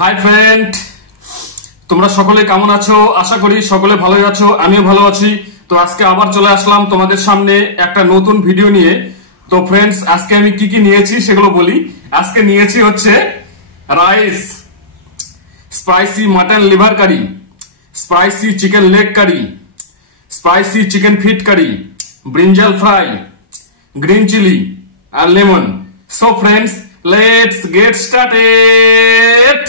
Hi friend, তোমরা সকলে কেমন আছো? আশা করি সকলে ভালোই আছো, আমিও ভালো আছি। তো আজকে আবার চলে আসলাম তোমাদের সামনে একটা নতুন ভিডিও নিয়ে। তো ফ্রেন্ডস, আজকে আমি কি কি নিয়েছি সেগুলো বলি। আজকে নিয়েছি হচ্ছে rice, spicy mutton liver curry, spicy chicken leg curry, spicy chicken feet curry, brinjal fry, green chilli আর lemon. So friends, let's get started.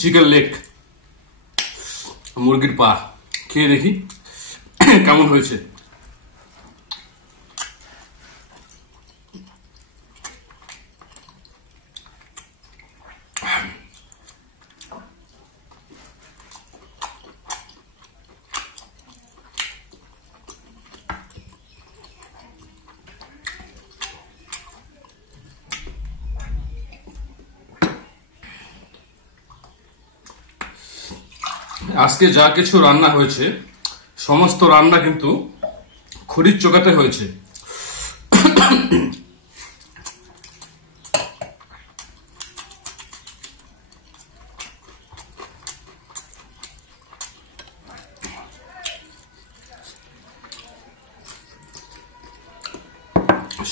Chicken leg, মুরগির পা খেয়ে দেখি কেমন হয়েছে। আজকে যা কিছু রান্না হয়েছে সমস্ত রান্না কিন্তু খড়ির চোকাতে হয়েছে।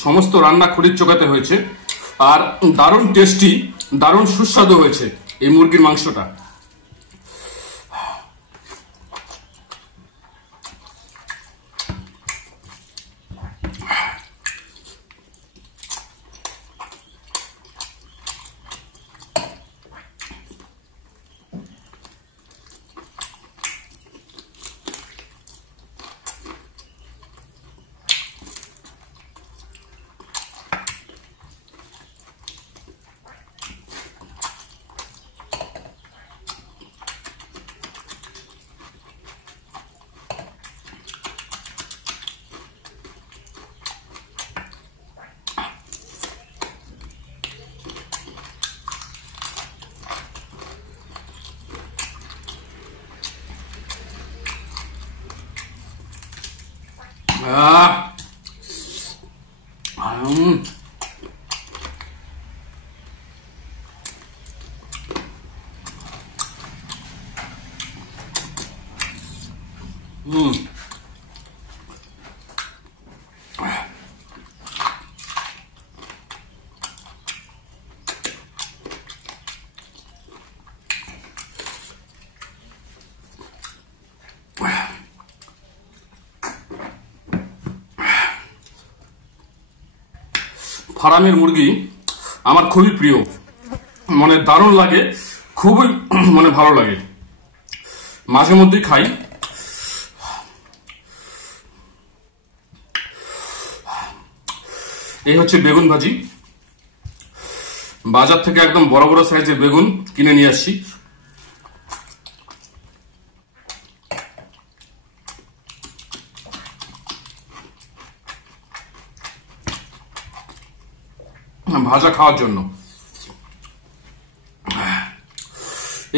সমস্ত রান্না খড়ির চোকাতে হয়েছে আর দারুণ টেস্টি, দারুণ সুস্বাদু হয়েছে এই মুরগির মাংসটা। ফার্মের মুরগি আমার খুবই প্রিয়, মানে দারুণ লাগে, খুবই মানে ভালো লাগে, মাঝে মধ্যেই খাই। এই হচ্ছে বেগুন ভাজি, বাজার থেকে একদম বড় বড় সাইজের বেগুন কিনে নিয়ে আসছি। ভাজা খাওয়ার জন্য।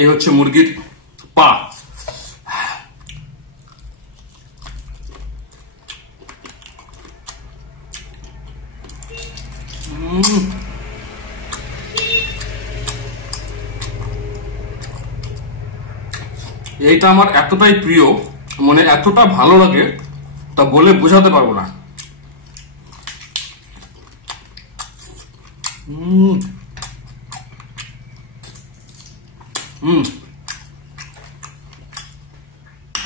এই হচ্ছে মুরগির পা। এইটা আমার এতটাই প্রিয়, মানে এতটা ভালো লাগে তা বলে বোঝাতে পারবো না।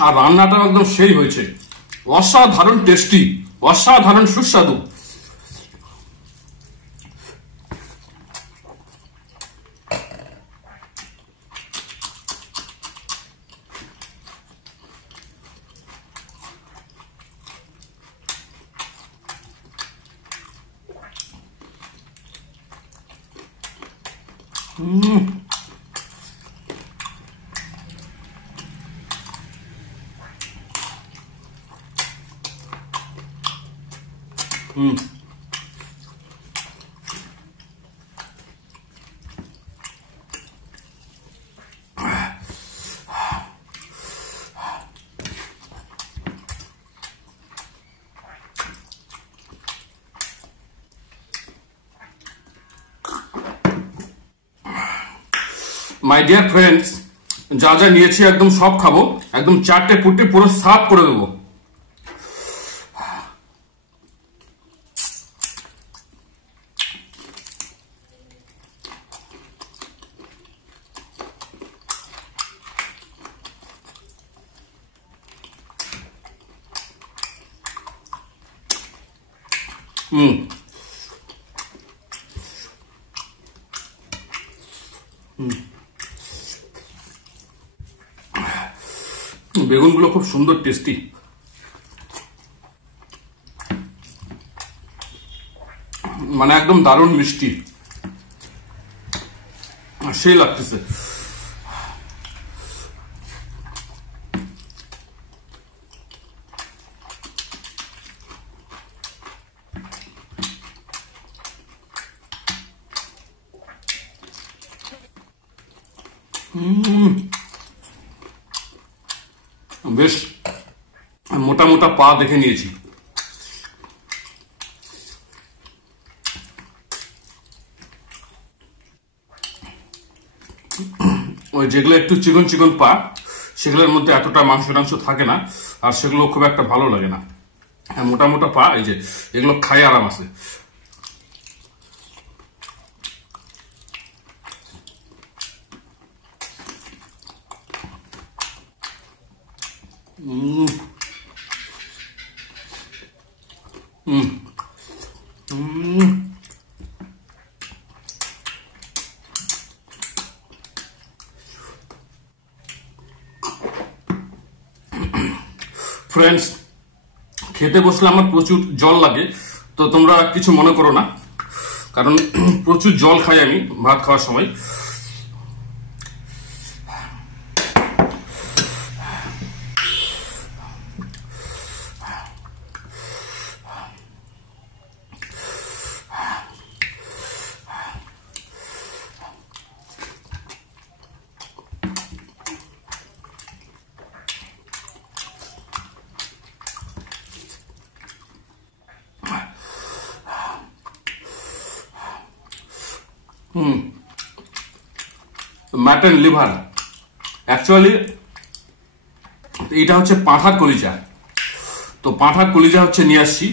আর রান্নাটা একদম সেই হয়েছে, অসাধারণ টেস্টি, অসাধারণ সুস্বাদু। মাই ডিয়ার ফ্রেন্ডস, যা যা নিয়েছি একদম সব খাবো, একদম চারটে পুটে পুরো সাফ করে দেবো। বেগুনগুলো খুব সুন্দর টেস্টি, মানে একদম দারুণ মিষ্টি, সেই লাগতেছে। বেশ মোটা মোটা পা দেখে নিয়েছি। ওই যেগুলো একটু চিকন চিকন পা, সেগুলোর মধ্যে এতটা মাংস টাংস থাকে না, আর সেগুলো খুব একটা ভালো লাগে না। মোটা মোটা পা, এই যে এগুলো খাই আরাম আছে। ফ্রেন্ডস, খেতে বসলে আমার প্রচুর জল লাগে, তো তোমরা কিছু মনে করো না, কারণ প্রচুর জল খাই আমি ভাত খাওয়ার সময়। মাটন লিভার, অ্যাকচুয়ালি এটা হচ্ছে পাঁঠার কলিজা। তো পাঁঠার কলিজা হচ্ছে নিয়ে আসছি,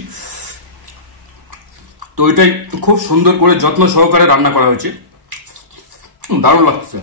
তো এটাই খুব সুন্দর করে যত্ন সহকারে রান্না করা হয়েছে, দারুণ লাগছে।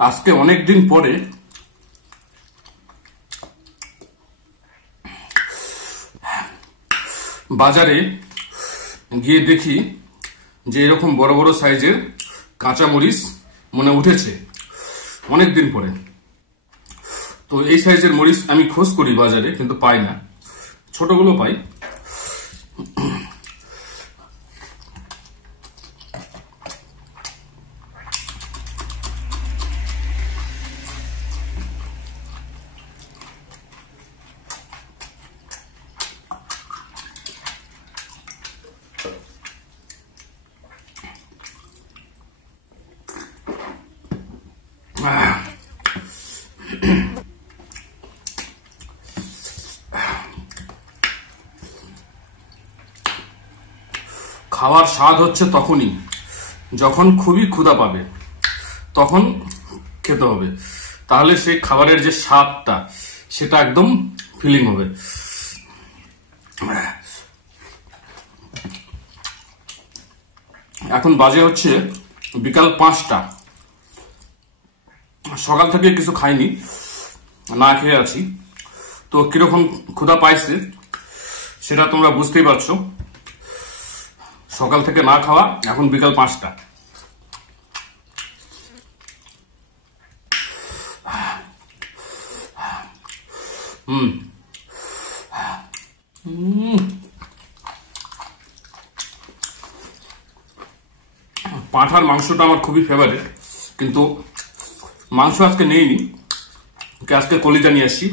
আজকে অনেক দিন পরে বাজারে গিয়ে দেখি যে এরকম বড় বড় সাইজের কাঁচা মরিচ মনে উঠেছে অনেক দিন পরে। তো এই সাইজের মরিচ আমি খোঁজ করি বাজারে, কিন্তু পাই না, ছোটগুলো পাই। খাওয়ার স্বাদ হচ্ছে তখনই যখন খুবই ক্ষুধা পাবে, তখন খেতে হবে, তাহলে সেই খাবারের যে স্বাদটা সেটা একদম ফিলিং হবে। এখন বাজে হচ্ছে বিকাল 5টা। সকাল থেকে কিছু খাইনি, না খেয়ে আছি। তো কিরকম ক্ষুধা পাইছে সেটা তোমরা বুঝতেই পারছো। সকাল থেকে না খাওয়া, এখন বিকাল 5টা। পাঁঠার মাংসটা আমার খুবই ফেভারিট, কিন্তু মাংস আজকে নেইনি, আজকে কলিজা নিয়ে আসছি।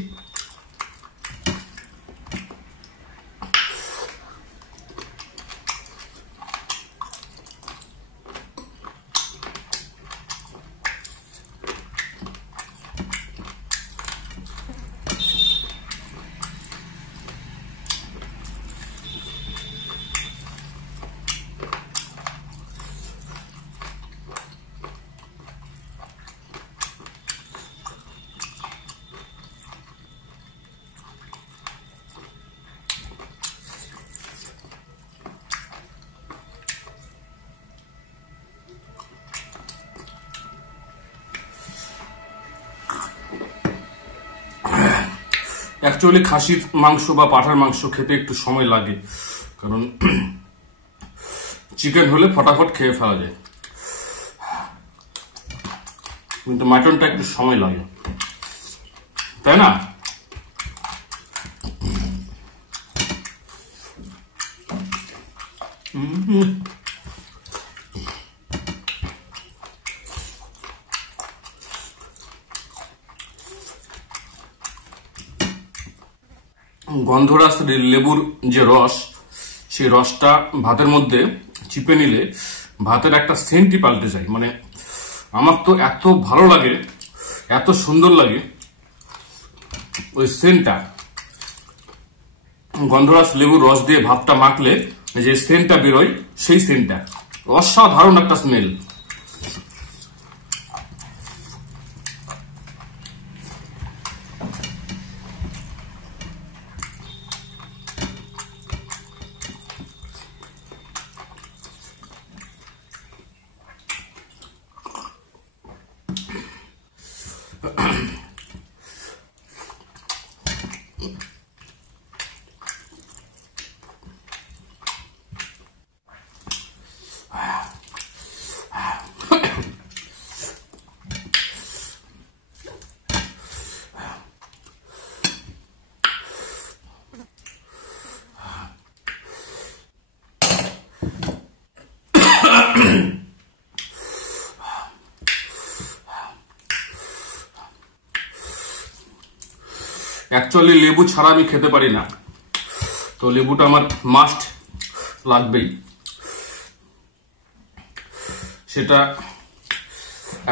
অ্যাকচুয়ালি খাসির মাংস বা পাঁঠার মাংস খেতে একটু সময় লাগে, কারণ চিকেন হলে ফটাফট খেয়ে ফেলা যায়, কিন্তু মাটনটা একটু সময় লাগে, তাই না? গন্ধরাজ লেবুর যে রস, সেই রসটা ভাতের মধ্যে চিপে নিলে ভাতের একটা সেন্টই পাল্টে যায়। মানে আমার তো এত ভালো লাগে, এত সুন্দর লাগে ওই সেন্টটা। গন্ধরাজ লেবুর রস দিয়ে ভাতটা মাখলে যে সেন্টটা বেরোয়, সেই সেন্টটা অসাধারণ একটা স্মেল। অ্যাকচুয়ালি লেবু ছাড়া আমি খেতে পারি না, তো লেবুটা আমার মাস্ট লাগবেই। সেটা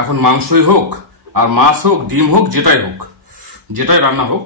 এখন মাংসই হোক, আর মাছ হোক, ডিম হোক, যেটাই হোক, যেটাই রান্না হোক।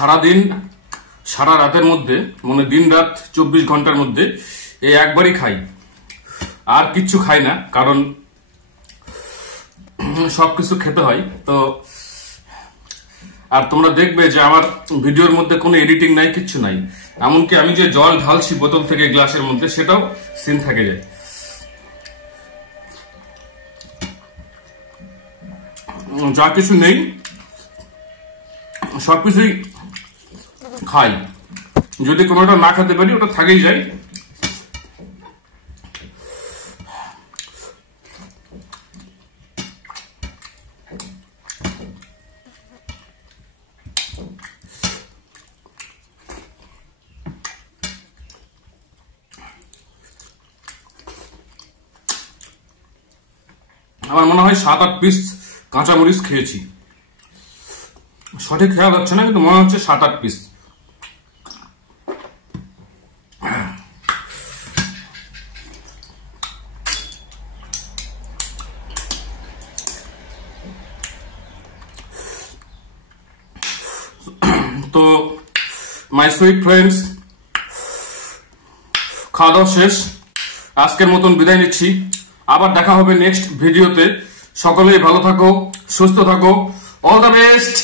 সারাদিন সারা রাতের মধ্যে মানে দিন রাত 24 ঘন্টার মধ্যে এই একবারই খাই, আর কিচ্ছু খাই না, কারণ সবকিছু খেতে হয়। তো আর তোমরা দেখবে যে আমার ভিডিওর মধ্যে কোনো এডিটিং নাই, কিচ্ছু নাই, এমনকি আমি যে জল ঢালছি বোতল থেকে গ্লাসের মধ্যে সেটাও সিন থেকে যায়। যা কিছু নেই সবকিছুই খাই, যদি কোনোটা না খেতে পারি ওটা থাকেই যায়। আমার মনে হয় 7-8 পিস কাঁচামরিচ খেয়েছি, সঠিক খেয়াল হচ্ছে না, কিন্তু মনে হচ্ছে 7-8 পিস। তো মাই সুইট ফ্রেন্ডস, খাওয়া দাওয়া শেষ, আজকের মতন বিদায় নিচ্ছি। আবার দেখা হবে নেক্সট ভিডিওতে। সকলেই ভালো থাকো, সুস্থ থাকো, অল দ্য বেস্ট।